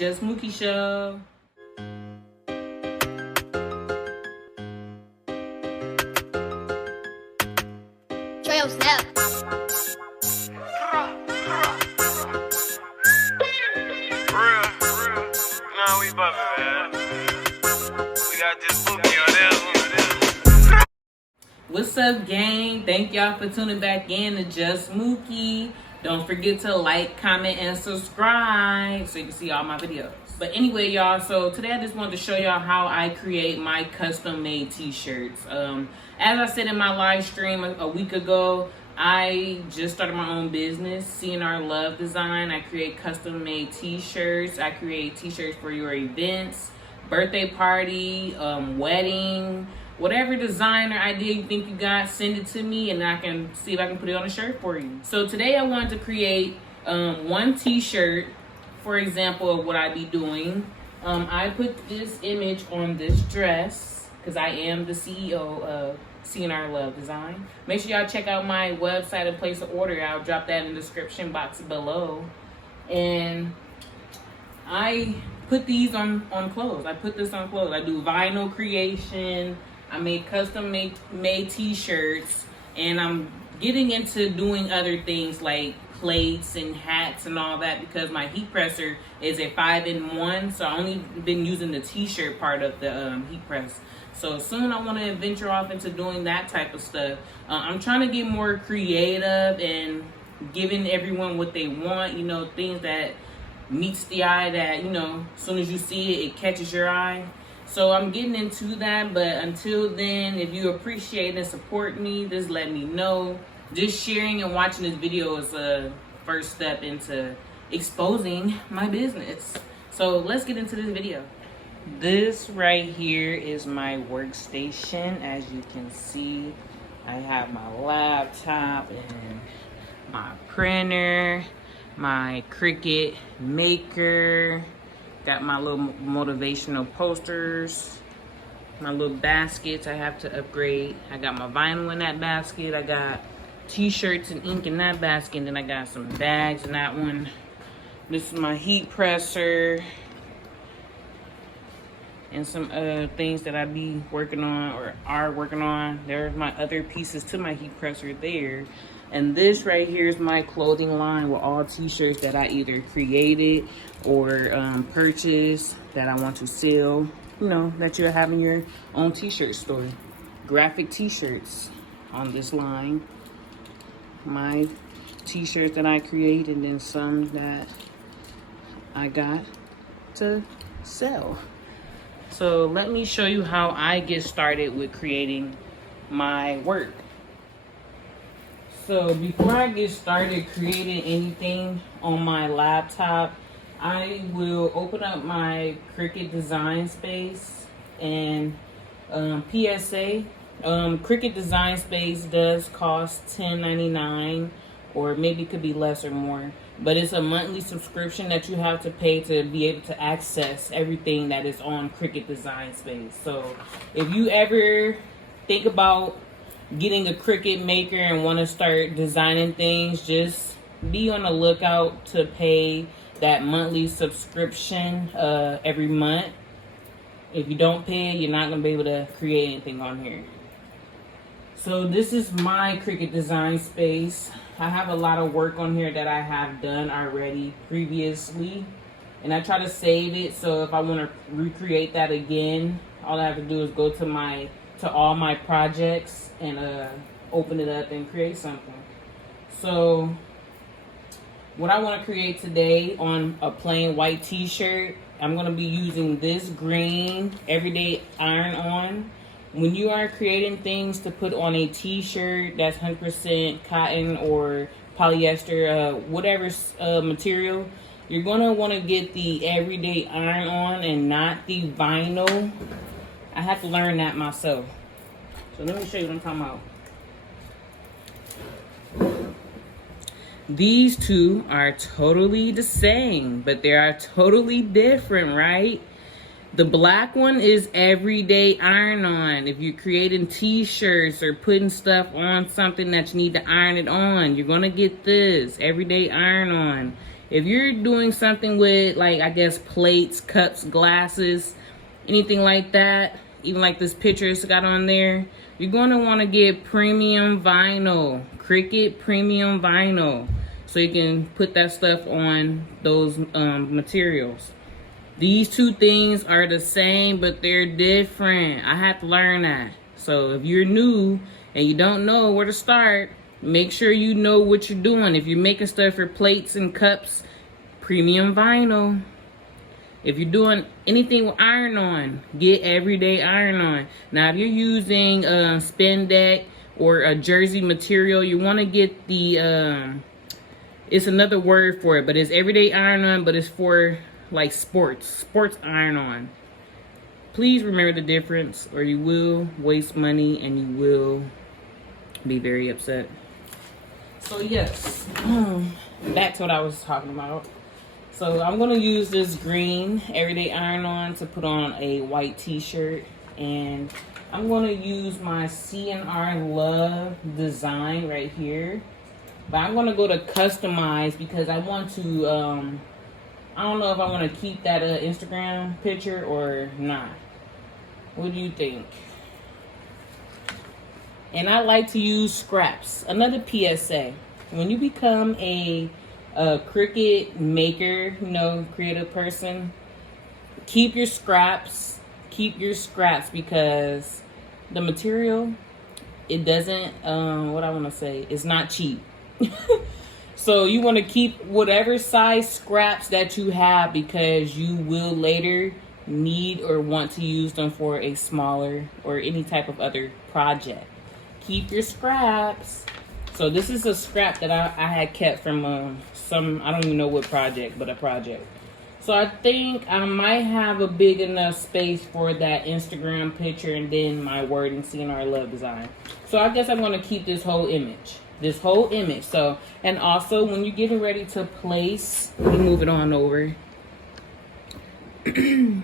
Just Mookie Show. Trail snap. Nah, we bumpin', man. We got this Mookie on this. What's up, gang? Thank y'all for tuning back in to Just Mookie. Don't forget to like, comment, and subscribe so you can see all my videos. But anyway, y'all, so today I just wanted to show y'all how I create my custom-made t-shirts. As I said in my live stream a week ago, I just started my own business, C&R Luv Design. I create custom-made t-shirts. I create t-shirts for your events, birthday party, wedding, whatever designer idea you think you got, send it to me and I can see if I can put it on a shirt for you. So today I wanted to create one t-shirt, for example, of what I be doing. I put this image on this dress because I am the CEO of C&R Luv Design. Make sure y'all check out my website and place an order. I'll drop that in the description box below. And I put these on clothes. I put this on clothes. I do vinyl creation. I make custom made t-shirts, and I'm getting into doing other things like plates and hats and all that because my heat presser is a 5-in-1, so I only been using the t-shirt part of the heat press. So soon I want to venture off into doing that type of stuff. I'm trying to get more creative and giving everyone what they want, you know, things that meets the eye that, you know, as soon as you see it, it catches your eye. So I'm getting into that, but until then, if you appreciate and support me, just let me know. Just sharing and watching this video is a first step into exposing my business. So let's get into this video. This right here is my workstation. As you can see, I have my laptop and my printer, my Cricut maker. Got my little motivational posters, my little baskets I have to upgrade. I got my vinyl in that basket. I got t-shirts and ink in that basket. And then I got some bags in that one. This is my heat presser. And some things that I be working on or are working on. There's my other pieces to my heat presser there. And this right here is my clothing line with all t-shirts that I either created or purchased that I want to sell. You know, that you're having your own t-shirt store. Graphic t-shirts on this line. My t-shirts that I created and then some that I got to sell. So let me show you how I get started with creating my work. So before I get started creating anything on my laptop, I will open up my Cricut design space and PSA. Cricut design space does cost $10.99 or maybe it could be less or more. But it's a monthly subscription that you have to pay to be able to access everything that is on Cricut design space. So if you ever think about getting a Cricut maker and want to start designing things, just be on the lookout to pay that monthly subscription every month. If you don't pay it, you're not going to be able to create anything on here. So this is my Cricut design space. I have a lot of work on here that I have done already previously. And I try to save it, so if I want to recreate that again, all I have to do is go to all my projects and open it up and create something. So what I want to create today on a plain white t-shirt, I'm going to be using this green everyday iron-on. When you are creating things to put on a t-shirt that's 100% cotton or polyester, whatever material, you're going to want to get the everyday iron-on and not the vinyl. I have to learn that myself. So let me show you what I'm talking about. These two are totally the same, but they are totally different, right? The black one is everyday iron-on. If you're creating t-shirts or putting stuff on something that you need to iron it on, you're going to get this everyday iron-on. if you're doing something with, like, I guess plates, cups, glasses, anything like that, even like this picture it's got on there, you're going to want to get premium vinyl, Cricut premium vinyl, so you can put that stuff on those materials. These two things are the same, but they're different. I had to learn that. So if you're new and you don't know where to start, make sure you know what you're doing. If you're making stuff for plates and cups, premium vinyl. If you're doing anything with iron on, get everyday iron on. Now, if you're using spandex or a jersey material, you want to get the, it's another word for it, but it's everyday iron on, but it's for like sports iron on. Please remember the difference, or you will waste money and you will be very upset. So yes, back to what I was talking about. So I'm gonna use this green everyday iron on to put on a white t-shirt, and I'm gonna use my C&R Luv Design right here, but I'm gonna go to customize because I want to I don't know if I want to keep that Instagram picture or not. What do you think? And I like to use scraps. Another PSA: when you become a Cricut maker, you know, creative person, keep your scraps. Keep your scraps, because the material, it doesn't, what I want to say, it's not cheap. So you want to keep whatever size scraps that you have, because you will later need or want to use them for a smaller or any type of other project. Keep your scraps. So this is a scrap that I had kept from some, I don't even know what project, but a project. So I think I might have a big enough space for that Instagram picture and then my wording, C&R Luv Design. So I guess I'm going to keep this whole image. So, and also when you're getting ready to place, let me move it on over. When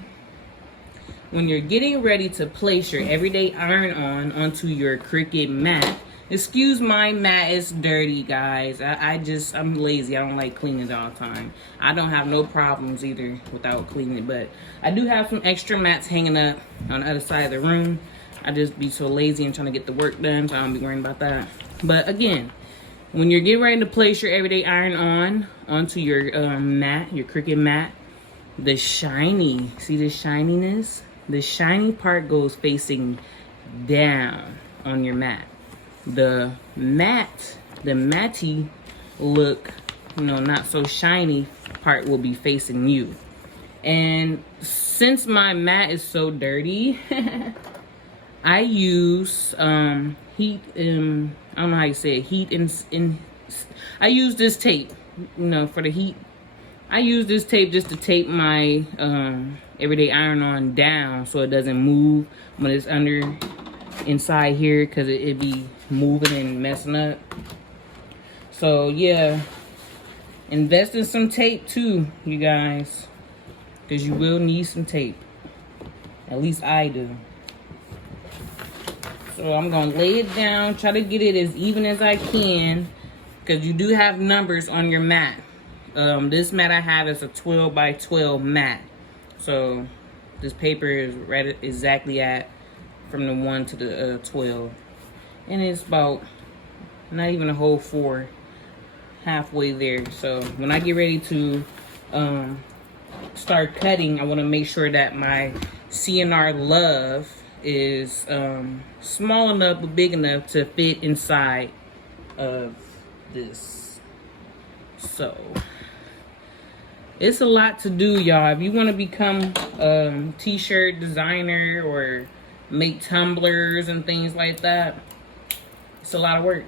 you're getting ready to place your everyday iron on onto your Cricut mat, excuse my mat, it's dirty, guys. I'm lazy. I don't like cleaning it all the time. I don't have no problems either without cleaning it, but I do have some extra mats hanging up on the other side of the room. I just be so lazy and trying to get the work done, so I don't be worrying about that. But again, when you're getting ready to place your everyday iron on onto your mat, your Cricut mat, the shiny, see the shininess? The shiny part goes facing down on your mat. The matty look, you know, not so shiny part will be facing you. And since my mat is so dirty, I use heat, I don't know how you say it, I use this tape, you know, for the heat. I use this tape just to tape my everyday iron on down so it doesn't move when it's inside here, because it be moving and messing up. So yeah, invest in some tape too, you guys, because you will need some tape. At least I do. So I'm gonna lay it down, try to get it as even as I can, because you do have numbers on your mat. This mat I have is a 12 by 12 mat. So this paper is right exactly at from the 1 to the 12. And it's about not even a whole 4, halfway there. So when I get ready to start cutting, I want to make sure that my C&R Luv is small enough but big enough to fit inside of this. So it's a lot to do, y'all. If you want to become a t-shirt designer or make tumblers and things like that, it's a lot of work,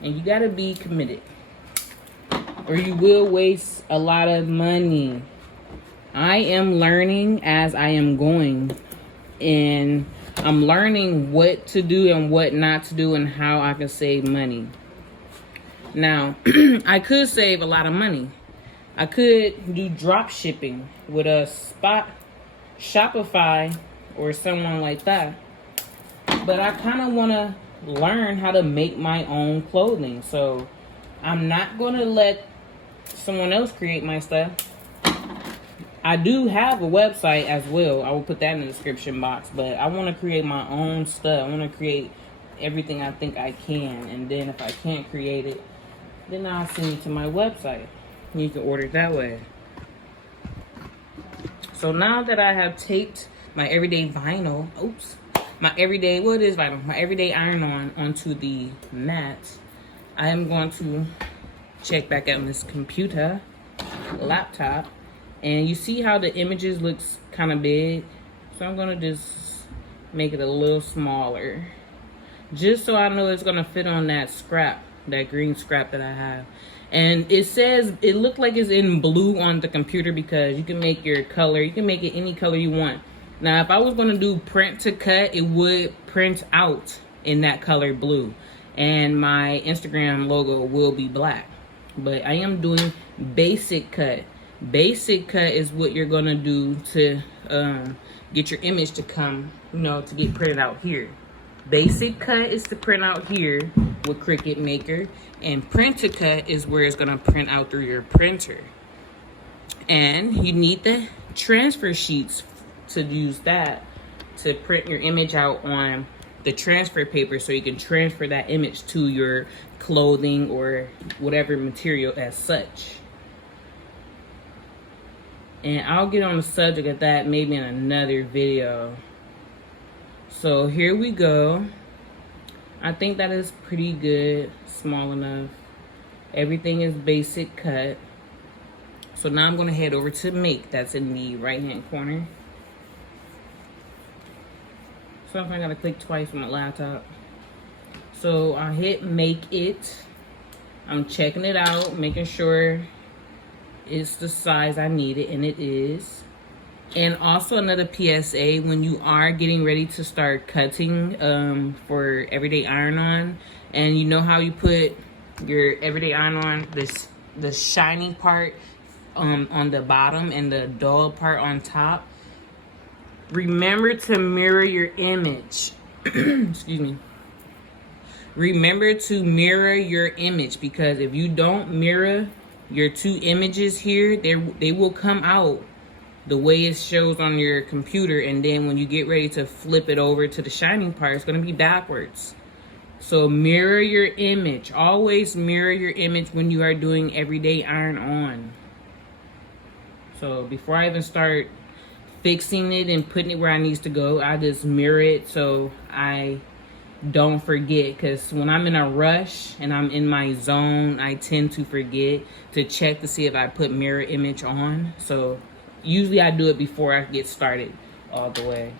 and you gotta be committed, or you will waste a lot of money. I am learning as I am going, and I'm learning what to do and what not to do and how I can save money. Now, I could save a lot of money. I could do drop shipping with a Shopify or someone like that. But I kind of want to learn how to make my own clothing. So I'm not going to let someone else create my stuff. I do have a website as well. I will put that in the description box. But I want to create my own stuff. I want to create everything I think I can. And then if I can't create it, then I'll send it to my website. You can order it that way. So now that I have taped my everyday vinyl, my everyday iron-on onto the mat, I am going to check back out on this laptop. And you see how the images looks kind of big? So I'm gonna just make it a little smaller. Just so I know it's gonna fit on that scrap, that green scrap that I have. And it says, it looked like it's in blue on the computer because you can make your color, you can make it any color you want. Now, if I was gonna do print to cut, it would print out in that color blue. And my Instagram logo will be black. But I am doing basic cut. Basic cut is what you're gonna do to get your image to come, to get printed out here. Basic cut is to print out here with Cricut Maker, and print to cut is where it's gonna print out through your printer. And you need the transfer sheets to use that to print your image out on the transfer paper so you can transfer that image to your clothing or whatever material as such. And I'll get on the subject of that maybe in another video. So here we go. I think that is pretty good, small enough. Everything is basic cut. So now I'm gonna head over to Make. That's in the right-hand corner. So I gotta click twice on my laptop. So I hit Make It. I'm checking it out, making sure it's the size I need it, and it is. And also another PSA, when you are getting ready to start cutting for everyday iron-on, and you know how you put your everyday iron-on, the shiny part on the bottom and the dull part on top, remember to mirror your image. Excuse me. Remember to mirror your image, because if you don't mirror your two images here, they will come out the way it shows on your computer, and then when you get ready to flip it over to the shining part, it's going to be backwards. So mirror your image. Always mirror your image when you are doing everyday iron-on. So before I even start fixing it and putting it where I needs to go, I just mirror it so I don't forget, because when I'm in a rush and I'm in my zone, I tend to forget to check to see if I put mirror image on. So usually I do it before I get started all the way.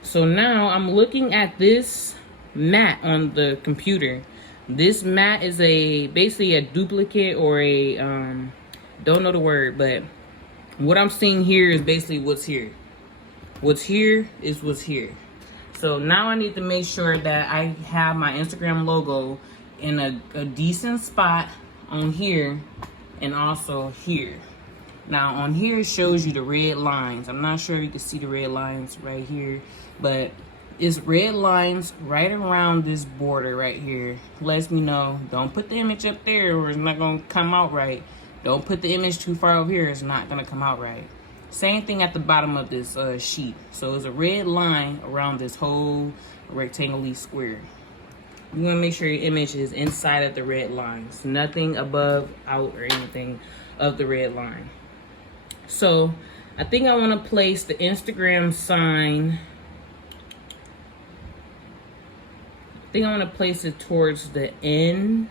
So now I'm looking at this mat on the computer. This mat is basically a duplicate or a don't know the word, but what I'm seeing here is basically what's here. What's here is what's here. So now I need to make sure that I have my Instagram logo in a decent spot on here and also here. Now on here it shows you the red lines. I'm not sure if you can see the red lines right here, but it's red lines right around this border right here. Lets me know, don't put the image up there or it's not gonna come out right. Don't put the image too far over here, it's not gonna come out right. Same thing at the bottom of this sheet. So it's a red line around this whole rectangular square. You want to make sure your image is inside of the red lines. Nothing above, out, or anything of the red line. So I think I want to place the Instagram sign. I think I want to place it towards the end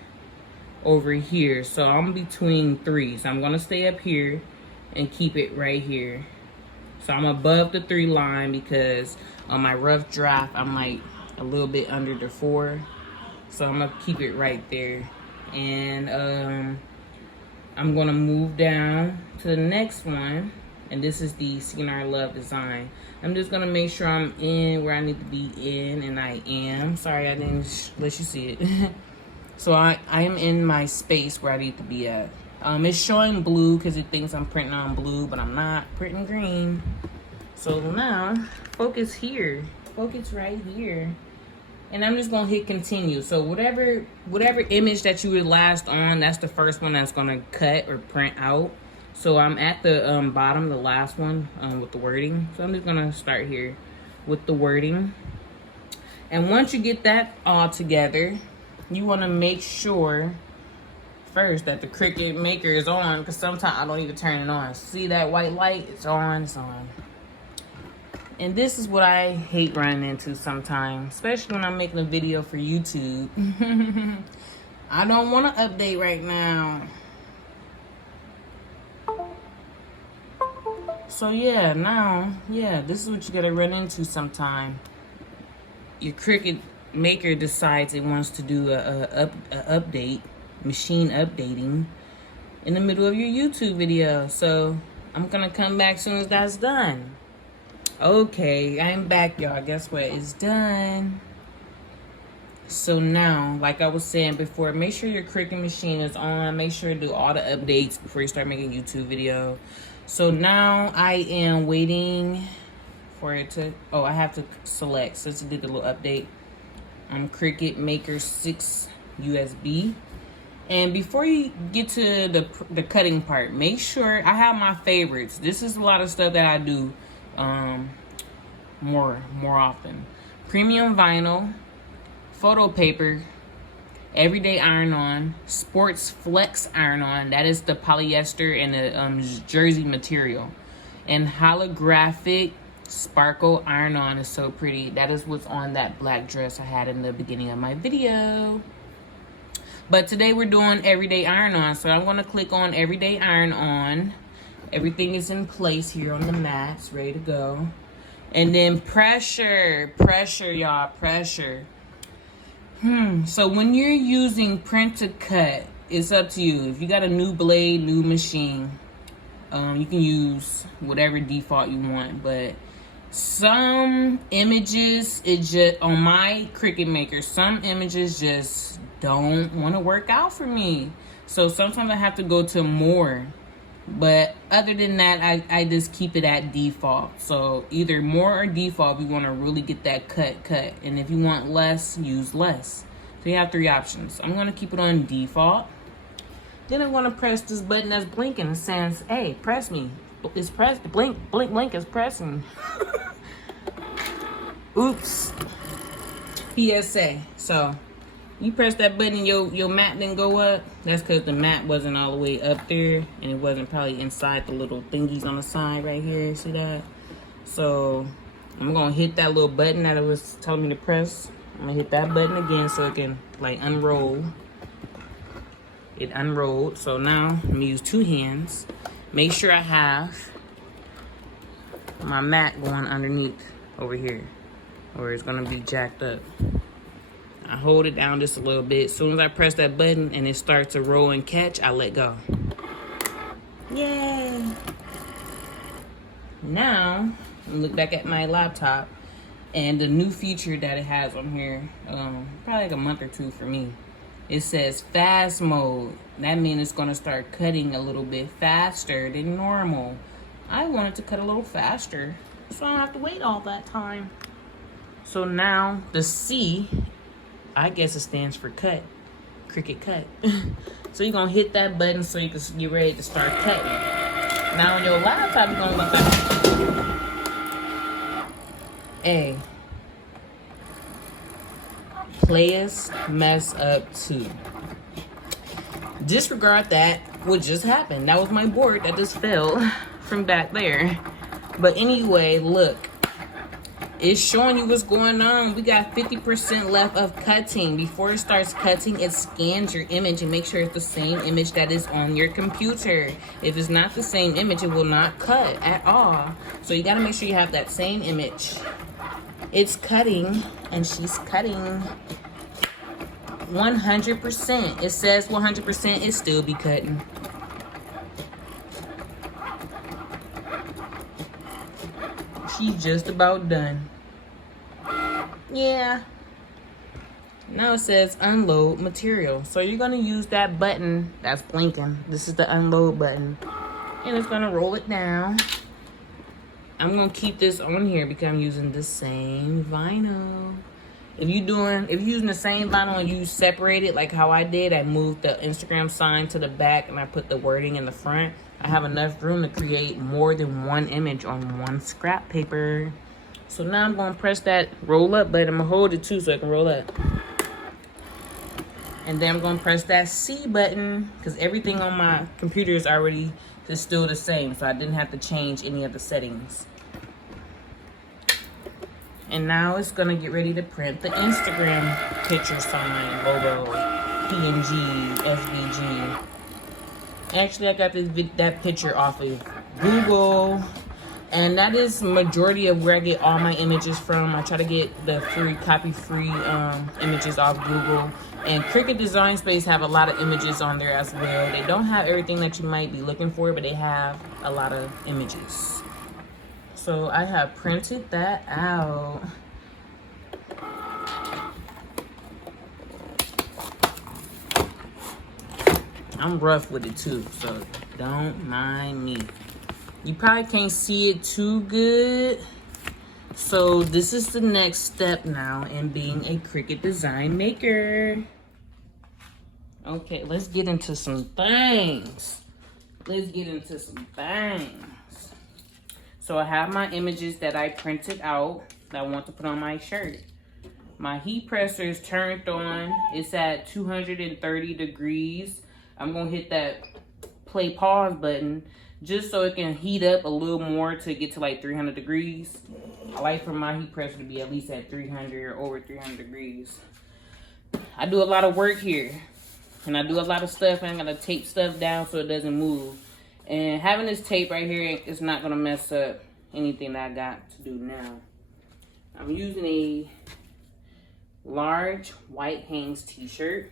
over here. So I'm between three. So I'm going to stay up here and keep it right here. So I'm above the 3 line because on my rough draft I'm like a little bit under the 4. So I'm gonna keep it right there. And I'm gonna move down to the next one, and this is the C&R Luv Design. I'm just gonna make sure I'm in where I need to be in, and I am. Sorry I didn't let you see it. So I am in my space where I need to be at. It's showing blue because it thinks I'm printing on blue, but I'm not, printing green. So now, focus here. Focus right here. And I'm just gonna hit continue. So whatever image that you were last on, that's the first one that's gonna cut or print out. So I'm at the bottom, the last one with the wording. So I'm just gonna start here with the wording. And once you get that all together, you wanna make sure first that the Cricut Maker is on, because sometimes I don't even turn it on. See that white light? It's on, it's on. And this is what I hate running into sometimes, especially when I'm making a video for YouTube. I don't want to update right now. So yeah, this is what you gotta run into sometime. Your Cricut Maker decides it wants to do a update, machine updating, in the middle of your YouTube video. So I'm gonna come back as soon as that's done. Okay, I'm back, y'all. Guess what? It's done. So now, like I was saying before, make sure your Cricut machine is on. Make sure to do all the updates before you start making a YouTube video. So now I am waiting for it to, I have to select, since it did the little update, Cricut Maker 6 USB. And before you get to the cutting part, make sure, I have my favorites. This is a lot of stuff that I do more often. Premium vinyl, photo paper, everyday iron-on, sports flex iron-on, that is the polyester and the jersey material, and holographic sparkle iron-on is so pretty. That is what's on that black dress I had in the beginning of my video. But today we're doing everyday iron-on, so I'm going to click on everyday iron-on. Everything is in place here on the mats, ready to go. And then pressure, y'all, pressure. So when you're using print to cut, it's up to you. If you got a new blade, new machine, you can use whatever default you want. But some images, it just, on my Cricut Maker, some images just don't want to work out for me. So sometimes I have to go to more. But other than that, I just keep it at default. So either more or default if you want to really get that cut. And if you want less, use less. So you have 3 options. I'm going to keep it on default. Then I'm going to press this button that's blinking and says, hey, press me. It's pressed. Blink is pressing. Oops. PSA. So you press that button, your mat didn't go up. That's because the mat wasn't all the way up there, and it wasn't probably inside the little thingies on the side right here. See that? So I'm gonna hit that little button that it was telling me to press. I'm gonna hit that button again so it can like unroll. It unrolled. So now I'm gonna use 2 hands. Make sure I have my mat going underneath over here, or it's gonna be jacked up. I hold it down just a little bit. As soon as I press that button and it starts to roll and catch, I let go. Yay! Now, look back at my laptop and the new feature that it has on here, probably like a month or 2 for me. It says fast mode. That means it's gonna start cutting a little bit faster than normal. I want it to cut a little faster, so I don't have to wait all that time. So now the C, I guess it stands for cut, Cricut cut. So you're gonna hit that button so you can get ready to start cutting. Now on your laptop, you're gonna look like A. Players mess up too. Disregard that, what just happened. That was my board that just fell from back there. But anyway, look. It's showing you what's going on. We got 50% left of cutting. Before it starts cutting, it scans your image and makes sure it's the same image that is on your computer. If it's not the same image, it will not cut at all. So you gotta make sure you have that same image. It's cutting, and she's cutting 100%. It says 100%, it still be cutting. She's just about done. Yeah. Now it says unload material. So you're gonna use that button that's blinking. This is the unload button. And it's gonna roll it down. I'm gonna keep this on here because I'm using the same vinyl. If you're using the same vinyl and you separate it like how I did, I moved the Instagram sign to the back and I put the wording in the front. I have enough room to create more than one image on one scrap paper. So now I'm gonna press that roll up button. I'm gonna hold it too so I can roll up. And then I'm gonna press that C button because everything on my computer is already still the same. So I didn't have to change any of the settings. And now it's gonna get ready to print the Instagram picture sign, logo, PNG, SVG. Actually, I got that picture off of Google, and that is majority of where I get all my images from. I try to get the copy-free images off Google. And Cricut Design Space have a lot of images on there as well. They don't have everything that you might be looking for, but they have a lot of images. So I have printed that out. I'm rough with it too, so don't mind me. You probably can't see it too good. So this is the next step now in being a Cricut design maker. Okay, let's get into some things. So I have my images that I printed out that I want to put on my shirt. My heat presser is turned on. It's at 230 degrees. I'm gonna hit that play pause button just so it can heat up a little more to get to like 300 degrees. I like for my heat presser to be at least at 300 or over 300 degrees. I do a lot of work here and I do a lot of stuff and I'm gonna tape stuff down so it doesn't move. And having this tape right here is not gonna mess up anything that I got to do now. I'm using a large white Hanes t-shirt.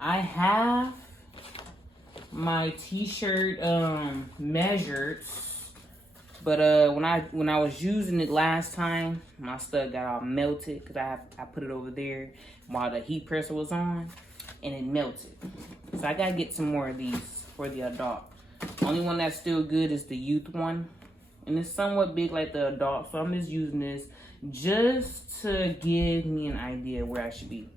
I have my t-shirt measured, but when I was using it last time, my stuff got all melted because I put it over there while the heat presser was on. And it melted. So I gotta get some more of these for the adult. Only one that's still good is the youth one. And it's somewhat big like the adult. So I'm just using this just to give me an idea where I should be.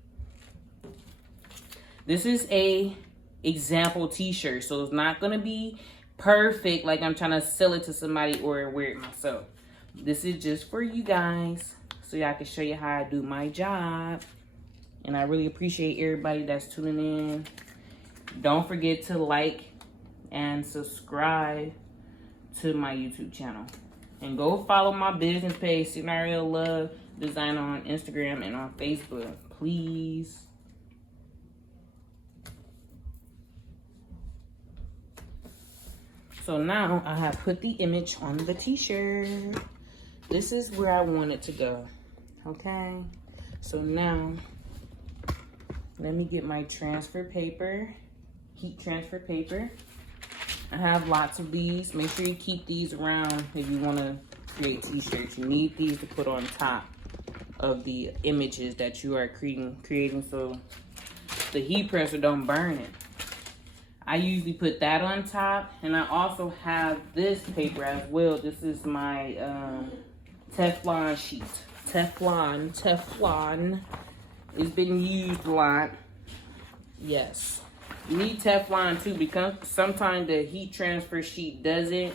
This is a example t-shirt. So it's not gonna be perfect like I'm trying to sell it to somebody or wear it myself. This is just for you guys. So y'all can show you how I do my job. And I really appreciate everybody that's tuning in. Don't forget to like and subscribe to my YouTube channel. And go follow my business page, C&R Luv Design on Instagram and on Facebook, please. So now I have put the image on the t-shirt. This is where I want it to go, okay? So now, let me get my transfer paper, heat transfer paper. I have lots of these. Make sure you keep these around if you want to create t-shirts. You need these to put on top of the images that you are creating so the heat presser don't burn it. I usually put that on top, and I also have this paper as well. This is my Teflon sheet. Teflon. It's been used a lot. Yes. You need Teflon too because sometimes the heat transfer sheet doesn't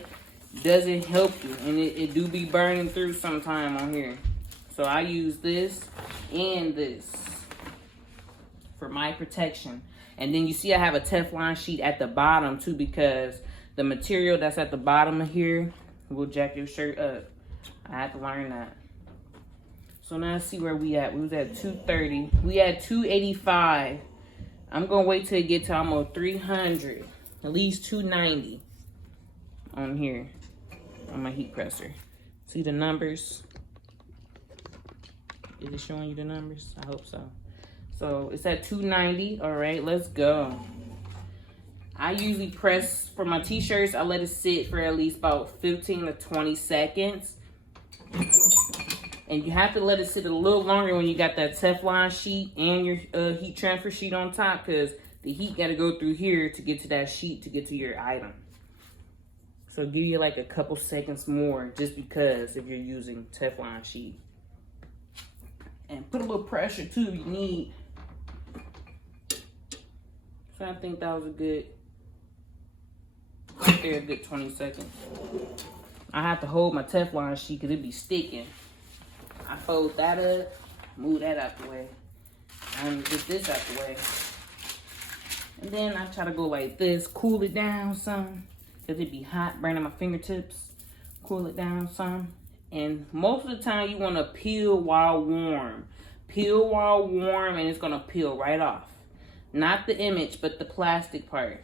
help you, and it do be burning through sometime on here. So I use this and this for my protection. And then you see I have a Teflon sheet at the bottom too because the material that's at the bottom of here will jack your shirt up. I had to learn that. So now let's see where we at. We was at 230. We at 285. I'm gonna wait till it get to almost 300, at least 290 on here on my heat presser. See the numbers? Is it showing you the numbers? I hope so. So it's at 290. All right, let's go. I usually press for my t-shirts. I let it sit for at least about 15 to 20 seconds. And you have to let it sit a little longer when you got that Teflon sheet and your heat transfer sheet on top because the heat got to go through here to get to that sheet to get to your item. So give you like a couple seconds more just because if you're using Teflon sheet. And put a little pressure too if you need. So I think that was a good, right there, a good 20 seconds. I have to hold my Teflon sheet because it be sticking. I fold that up, move that out the way, and get this out the way. And then I try to go like this, cool it down some, because it be hot, burning my fingertips. Cool it down some. And most of the time you want to peel while warm. Peel while warm and it's going to peel right off. Not the image, but the plastic part.